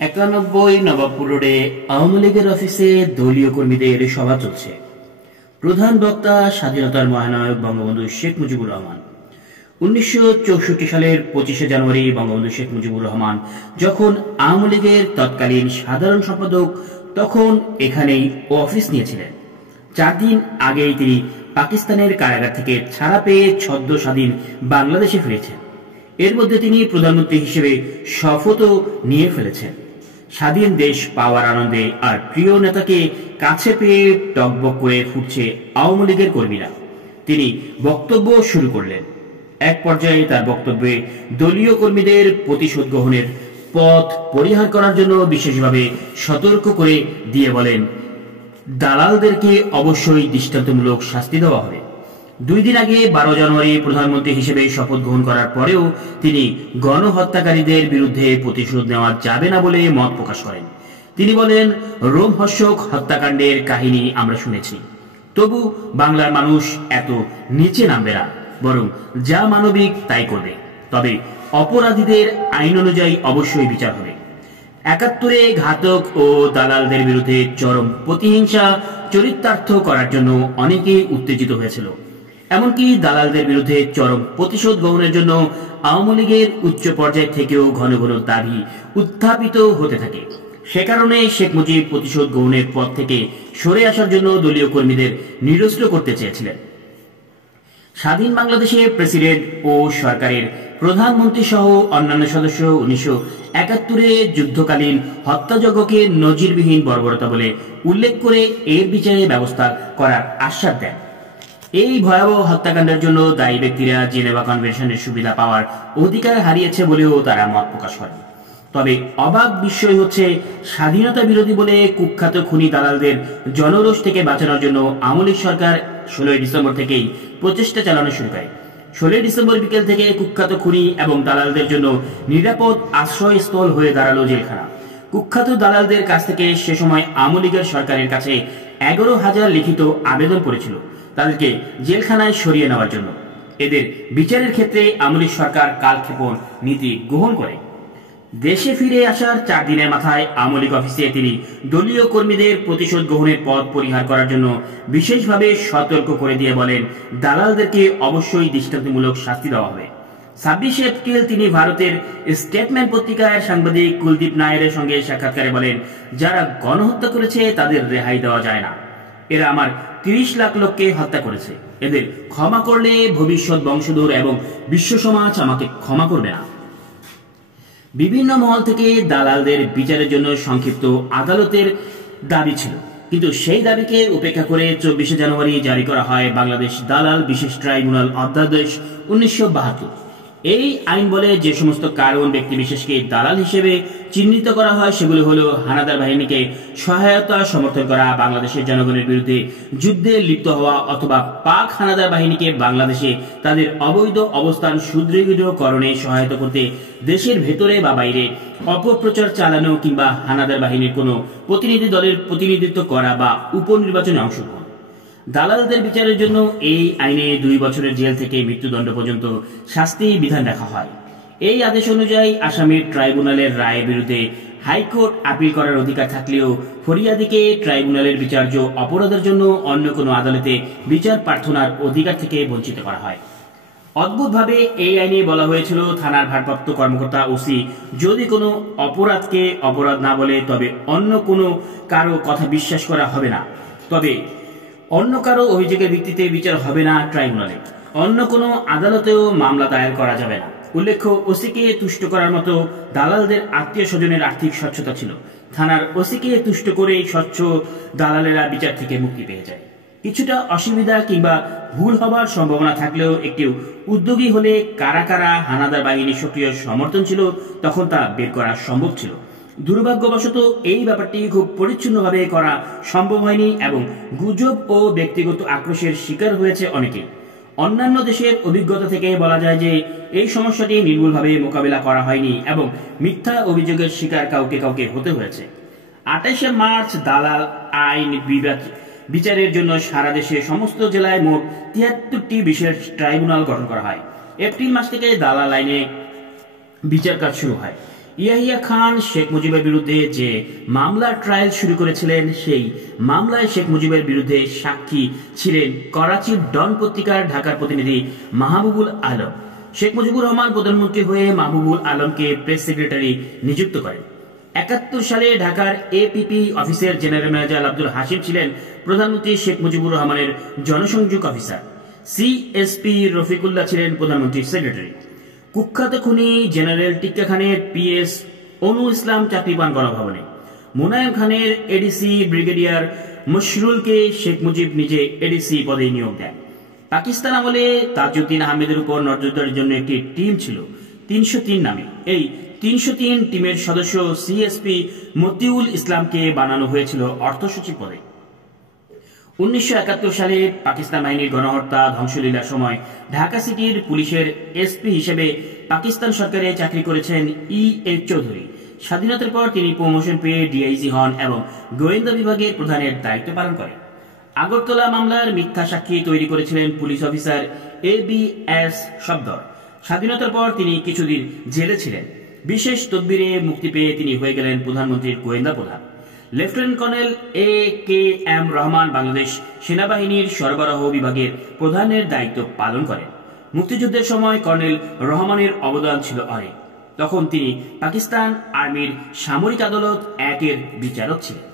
নবাবপুর রোডে আওয়ামী লীগের অফিসে দলীয় কর্মীদের সভা চলছে। প্রধান বক্তা স্বাধীনতার মহানায়ক বঙ্গবন্ধু শেখ মুজিবুর রহমান। 1964 সালের 25শে জানুয়ারি বঙ্গবন্ধু শেখ মুজিবুর রহমান যখন আওয়ামী লীগের তৎকালীন সাধারণ সম্পাদক তখন এখানেই অফিস নিয়েছিলেন। 4 দিন আগেই তিনি পাকিস্তানের কারাগার থেকে ছাড়া পেয়ে ছদ্ম স্বাধীন বাংলাদেশে ফিরেছেন। এর মধ্যে তিনি প্রধানমন্ত্রী হিসেবে শপথও নিয়ে ফেলেছেন। স্বাধীন দেশ পাওয়ার আনন্দে আর প্রিয় নেতাকে কাছে পেয়ে টকবক করে ফুটছে আওয়ামী লীগের কর্মীরা। তিনি বক্তব্য শুরু করলেন। এক পর্যায়ে তার বক্তব্যে দলীয় কর্মীদের প্রতিশোধ গ্রহণের পথ পরিহার করার জন্য বিশেষভাবে সতর্ক করে দিয়ে বলেন, দালালদেরকে অবশ্যই দৃষ্টান্তমূলক শাস্তি দেওয়া হবে। 2 দিন আগে 12 জানুয়ারি প্রধানমন্ত্রী হিসেবে শপথ গ্রহণ করার পরেও তিনি গণহত্যাকারীদের বিরুদ্ধে প্রতিশোধ নেওয়া যাবে না বলে মত প্রকাশ করেন। তিনি বলেন, রোমহর্ষক হত্যাকাণ্ডের কাহিনী আমরা শুনেছি, তবু বাংলার মানুষ এত নিচে নামবে না, বরং যা মানবিক তাই করবে। তবে অপরাধীদের আইন অনুযায়ী অবশ্যই বিচার হবে। 71-এ ঘাতক ও দালালদের বিরুদ্ধে চরম প্রতিহিংসা চরিতার্থ করার জন্য অনেকেই উত্তেজিত হয়েছিল। এমনকি দালালদের বিরুদ্ধে চরম প্রতিশোধ গ্রহণের জন্য আওয়ামী লীগের উচ্চ পর্যায় থেকেও ঘন ঘন দাবি উত্থাপিত হতে থাকে। সে কারণে শেখ মুজিব প্রতিশোধ গ্রহণের পথ থেকে সরে আসার জন্য দলীয় কর্মীদের নিরস্ত্র করতে চেয়েছিলেন। স্বাধীন বাংলাদেশে প্রেসিডেন্ট ও সরকারের প্রধানমন্ত্রী সহ অন্যান্য সদস্য 1971-এ যুদ্ধকালীন হত্যাযজ্ঞকে নজিরবিহীন বর্বরতা বলে উল্লেখ করে এর বিচারে ব্যবস্থা করার আশ্বাস দেন। এই ভয়াবহ হত্যাকাণ্ডের জন্য দায়ী ব্যক্তিরা জেনেভা কনভেনশনের সুবিধা পাওয়ার অধিকার হারিয়েছে বলেও তারা মত প্রকাশ করেন। তবে অবাক বিষয় হচ্ছে, স্বাধীনতা বিরোধী বলে কুখ্যাত খুনি দালালদের জনরোষ থেকে বাঁচানোর জন্য আওয়ামী লীগ সরকার 16 ডিসেম্বর থেকেই প্রচেষ্টা চালানো শুরু করে। 16 ডিসেম্বর বিকেল থেকে কুখ্যাত খুনি এবং দালালদের জন্য নিরাপদ আশ্রয়স্থল হয়ে দাঁড়ালো জেলখানা। কুখ্যাত দালালদের কাছ থেকে সে সময় আওয়ামী লীগের সরকারের কাছে 11,000 লিখিত আবেদন পড়েছিল তাদেরকে জেলখানায় সরিয়ে নেওয়ার জন্য। এদের বিচারের ক্ষেত্রে আওয়ামী লীগ সরকার কালক্ষেপণ নীতি গ্রহণ করে। দেশে ফিরে আসার 4 দিনের মাথায় আওয়ামী লীগ অফিসে তিনি দলীয় কর্মীদের প্রতিশোধ গ্রহণের পথ পরিহার করার জন্য বিশেষভাবে সতর্ক করে দিয়ে বলেন, দালালদেরকে অবশ্যই দৃষ্টান্তমূলক শাস্তি দেওয়া হবে। 26 এপ্রিল তিনি ভারতের স্টেটমেন্ট পত্রিকার সাংবাদিক কুলদীপ নায়ারের সঙ্গে সাক্ষাৎকারে বলেন, যারা গণহত্যা করেছে তাদের রেহাই দেওয়া যায় না। এরা আমার 30 লাখ লোককে হত্যা করেছে। এদের ক্ষমা করলে ভবিষ্যৎ বংশধর এবং বিশ্ব সমাজ আমাকে ক্ষমা করবে না। বিভিন্ন মহল থেকে দালালদের বিচারের জন্য সংক্ষিপ্ত আদালতের দাবি ছিল, কিন্তু সেই দাবিকে উপেক্ষা করে 24শে জানুয়ারি জারি করা হয় বাংলাদেশ দালাল বিশেষ ট্রাইব্যুনাল অধ্যাদেশ 1972। এই আইন বলে যে সমস্ত কারণ ব্যক্তি বিশেষকে দালাল হিসেবে চিহ্নিত করা হয় সেগুলো হলো হানাদার বাহিনীকে সহায়তা সমর্থন করা, বাংলাদেশের জনগণের বিরুদ্ধে যুদ্ধে লিপ্ত হওয়া অথবা পাক হানাদার বাহিনীকে বাংলাদেশে তাদের অবৈধ অবস্থান সুদৃঢ়করণে সহায়তা করতে দেশের ভেতরে বা বাইরে অপপ্রচার চালানো কিংবা হানাদার বাহিনীর কোনো প্রতিনিধি দলের প্রতিনিধিত্ব করা বা উপনির্বাচনে অংশগ্রহণ। দালালদের বিচারের জন্য এই আইনে 2 বছরের জেল থেকে মৃত্যুদণ্ড পর্যন্ত শাস্তি বিধান রাখা হয়। এই আদেশ অনুযায়ী আসামির ট্রাইব্যুনালের রায়ের বিরুদ্ধে হাইকোর্ট আপিল করার অধিকার থাকলেও ফরিয়াদিকে ট্রাইব্যুনালের বিচার্য অপরাধের জন্য অন্য কোনো আদালতে বিচার প্রার্থনার অধিকার থেকে বঞ্চিত করা হয়। অদ্ভুতভাবে এই আইনে বলা হয়েছিল, থানার ভারপ্রাপ্ত কর্মকর্তা ওসি যদি কোনো অপরাধকে অপরাধ না বলে তবে অন্য কোনো কারো কথা বিশ্বাস করা হবে না, তবে অন্য কারো অভিযোগের ভিত্তিতে বিচার হবে না ট্রাইব্যুনালে, অন্য কোনো আদালতেও মামলা দায়ের করা যাবে না। উল্লেখ্য, ওসিকে তুষ্ট করার মতো দালালদের আত্মীয় স্বজনের আর্থিক স্বচ্ছতা ছিল। থানার ওসিকে তুষ্ট করেই স্বচ্ছ দালালেরা বিচার থেকে মুক্তি পেয়ে যায়। কিছুটা অসুবিধা কিংবা ভুল হবার সম্ভাবনা থাকলেও একটি উদ্যোগী হলে কারা কারা হানাদার বাহিনীর সক্রিয় সমর্থন ছিল তখন তা বের করা সম্ভব ছিল। দুর্ভাগ্যবশত এই ব্যাপারটি খুব পরিচ্ছন্নভাবে করা সম্ভব হয়নি এবং গুজব ও ব্যক্তিগত আক্রোশের শিকার হয়েছে অনেকে। অন্যান্য দেশের অভিজ্ঞতা থেকে বলা যায় যে এই সমস্যাটি নির্ভুলভাবে মোকাবিলা করা হয়নি এবং মিথ্যা অভিযোগের শিকার কাউকে কাউকে হতে হয়েছে। 28শে মার্চ দালাল আইন বিচারের জন্য সারা দেশে সমস্ত জেলায় মোট 73টি বিশেষ ট্রাইব্যুনাল গঠন করা হয়। এপ্রিল মাস থেকে দালাল আইনে বিচার কাজ শুরু হয়। ইয়াহিয়া খান শেখ মুজিবের বিরুদ্ধে যে মামলার ট্রায়াল শুরু করেছিলেন, সেই মামলায় শেখ মুজিবের বিরুদ্ধে সাক্ষী ছিলেন করাচির ডন পত্রিকার ঢাকার প্রতিনিধি মাহবুবুল আলম। শেখ মুজিবুর রহমান প্রধানমন্ত্রী হয়ে মাহবুবুল আলমকে প্রেস সেক্রেটারি নিযুক্ত করেন। 71 সালে ঢাকার এপিপি অফিসের জেনারেল ম্যানেজার আব্দুল হাশিম ছিলেন প্রধানমন্ত্রী শেখ মুজিবুর রহমানের জনসংযোগ অফিসার। সিএসপি রফিকুল্লাহ ছিলেন প্রধানমন্ত্রীর সেক্রেটারি। কুখ্যাত খুনি জেনারেল টিক্কা খানের পিএস অনু ইসলাম চাকরি পান গণভবনে। মুনায়েম খানের এডিসি ব্রিগেডিয়ার মশরুলকে শেখ মুজিব নিজে এডিসি পদে নিয়োগ দেন। পাকিস্তান আমলে তাজউদ্দিন আহমেদের উপর নজরদারির জন্য একটি টিম ছিল 303 নামে। এই 303 টিমের সদস্য সিএসপি মতিউল ইসলামকে বানানো হয়েছিল অর্থ সচিব পদে। 1971 সালে পাকিস্তান বাহিনীর গণহত্যা ধ্বংসলীলার সময় ঢাকা সিটির পুলিশের এসপি হিসেবে পাকিস্তান সরকারে চাকরি করেছেন EH চৌধুরী। স্বাধীনতার পর তিনি প্রমোশন পেয়ে ডিআইজি হন এবং গোয়েন্দা বিভাগের প্রধানের দায়িত্ব পালন করেন। আগরতলা মামলার মিথ্যা সাক্ষী তৈরি করেছিলেন পুলিশ অফিসার ABS সফদর। স্বাধীনতার পর তিনি কিছুদিন জেলে ছিলেন। বিশেষ তদবিরে মুক্তি পেয়ে তিনি হয়ে গেলেন প্রধানমন্ত্রীর গোয়েন্দা প্রধান। Lieutenant colonel AKM Rahman Bangladesh সেনাবাহিনীর সরবরাহ বিভাগের প্রধানের দায়িত্ব পালন করেন। মুক্তিযুদ্ধের সময় কর্নেল রহমানের অবদান ছিল অনেক। তখন তিনি পাকিস্তান আর্মির সামরিক আদালত 1-এর বিচারক ছিলেন।